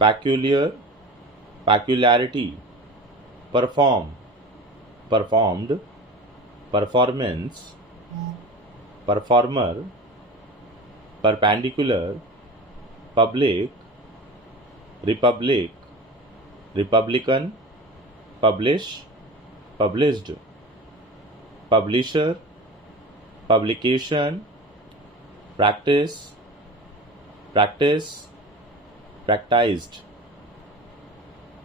peculiar, peculiarity, perform, performed, performance, performer, perpendicular, public, republic, republican, publish, published, publisher, publication, practice, practice, practiced,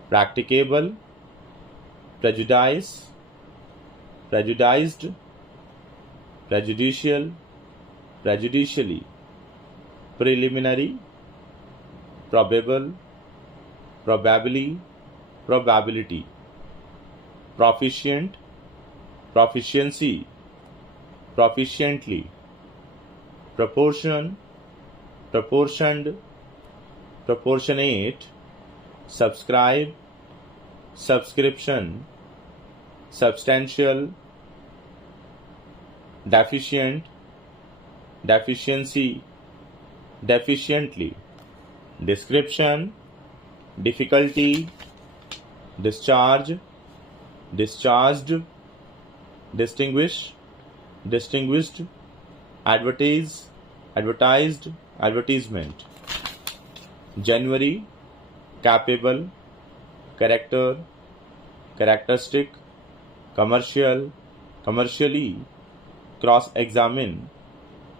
practicable, prejudice, prejudiced, prejudicial, prejudicially, preliminary, probable, probably, probability, proficient, proficiency, proficiently, proportion, proportioned, proportionate, subscribe, subscription, substantial, deficient, deficiency, deficiently, description, difficulty, discharge, discharged, distinguish, distinguished, advertise, advertised, advertisement, January, capable, character, characteristic, commercial, commercially, cross-examine,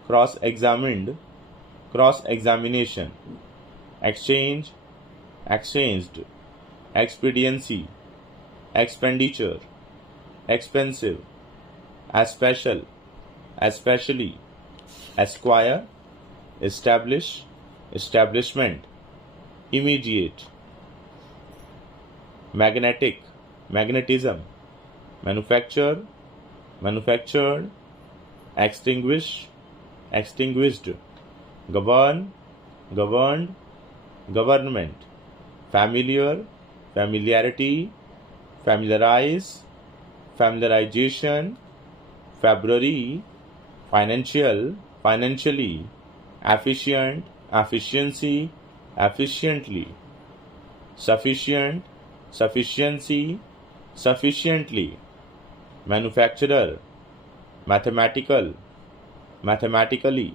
cross-examined, cross-examination, exchange, exchanged, expediency, expenditure, expensive, especial, especially, esquire, establish, establishment, immediate, magnetic, magnetism, manufacture, manufactured, extinguish, extinguished, govern, governed, government, familiar, familiarity, familiarize, familiarization, February, financial, financially, efficient, efficiency, efficiently, sufficient, sufficiency, sufficiently, manufacturer, mathematical, mathematically,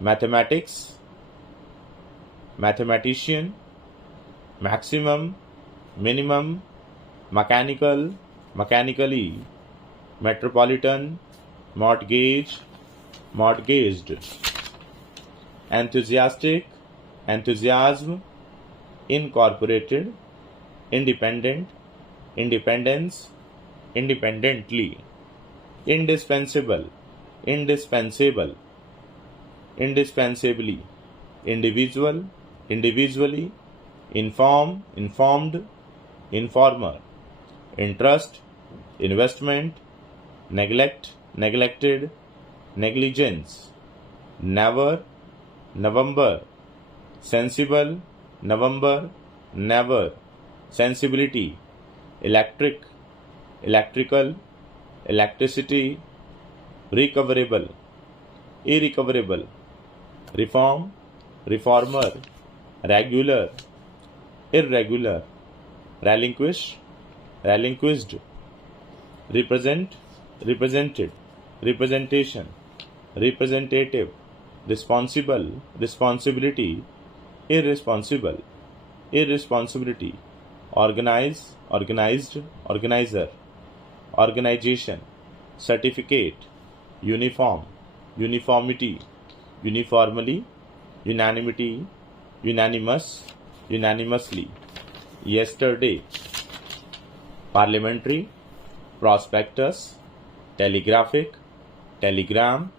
mathematics, mathematician, maximum, minimum, mechanical, mechanically, metropolitan, mortgage, mortgaged, enthusiastic, enthusiasm, incorporated, independent, independence, independently, indispensable, indispensable, indispensably, individual, individually, inform, informed, informer, interest, investment, neglect, neglected, negligence, never, November, sensible, November, never, sensibility, electric, electrical, electricity, recoverable, irrecoverable, reform, reformer, regular, irregular, relinquish, relinquished, represent, represented, representation, representative, responsible, responsibility, irresponsible, irresponsibility, organize, organized, organizer, organization, certificate, uniform, uniformity, uniformly, unanimity, unanimous, unanimously, yesterday, parliamentary, prospectus, telegraphic, telegram,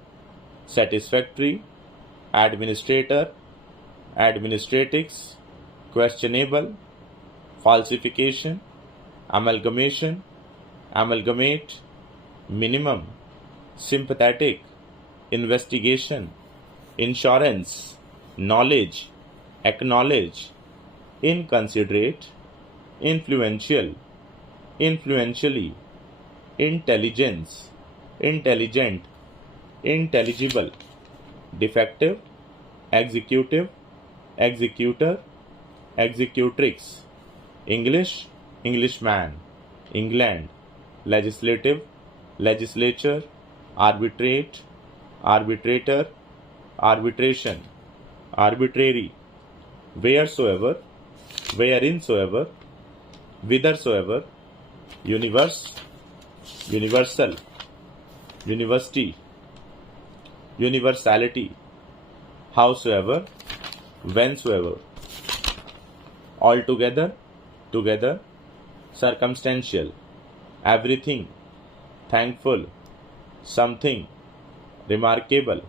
satisfactory, administrator, administratics, questionable, falsification, amalgamation, amalgamate, minimum, sympathetic, investigation, insurance, knowledge, acknowledge, inconsiderate, influential, influentially, intelligence, intelligent, intelligible, defective, executive, executor, executrix, English, Englishman, England, legislative, legislature, arbitrate, arbitrator, arbitration, arbitrary, wheresoever, whereinsoever, whithersoever, universe, universal, university, universality, howsoever, whensoever, altogether, together, circumstantial, everything, thankful, something, remarkable,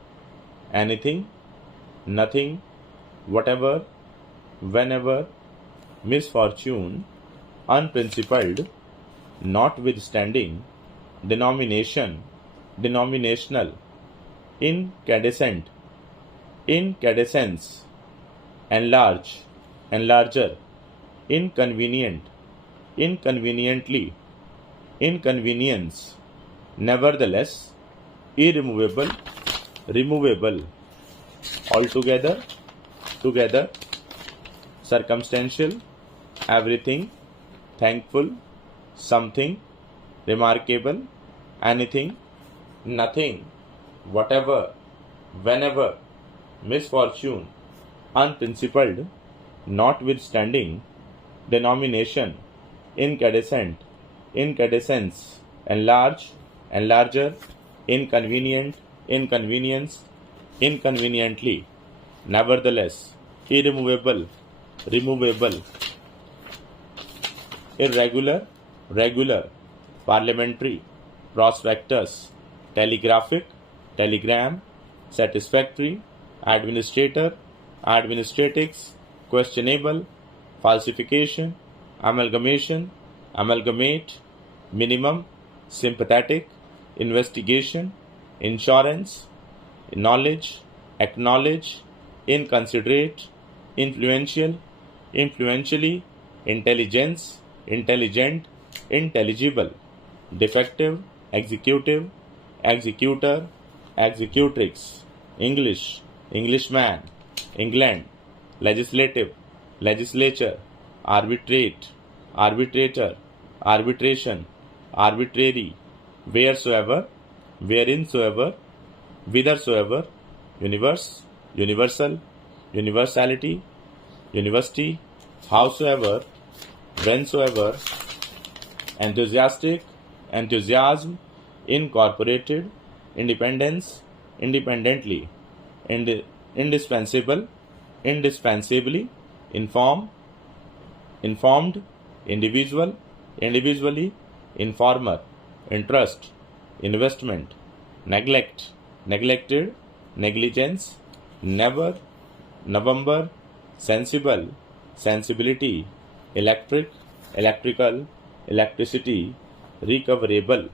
anything, nothing, whatever, whenever, misfortune, unprincipled, notwithstanding, denomination, denominational, incandescent, incandescence, enlarge, enlarger, inconvenient, inconveniently, inconvenience, nevertheless, irremovable, removable, altogether, together, circumstantial, everything, thankful, something, remarkable, anything, nothing, whatever, whenever, misfortune, unprincipled, notwithstanding, denomination, incandescent, incandescence, enlarge, enlarger, inconvenient, inconvenience, inconveniently, nevertheless, irremovable, removable, irregular, regular, parliamentary, prospectus, telegraphic, telegram, satisfactory, administrator, administratics, questionable, falsification, amalgamation, amalgamate, minimum, sympathetic, investigation, insurance, knowledge, acknowledge, inconsiderate, influential, influentially, intelligence, intelligent, intelligible, defective, executive, executor, executrix, English, Englishman, England, legislative, legislature, arbitrate, arbitrator, arbitration, arbitrary, wheresoever, whereinsoever, whithersoever, universe, universal, universality, university, howsoever, whensoever, enthusiastic, enthusiasm, incorporated, independence, independently, indispensable, indispensably, inform, informed, individual, individually, informer, interest, investment, neglect, neglected, negligence, never, November, sensible, sensibility, electric, electrical, electricity, recoverable,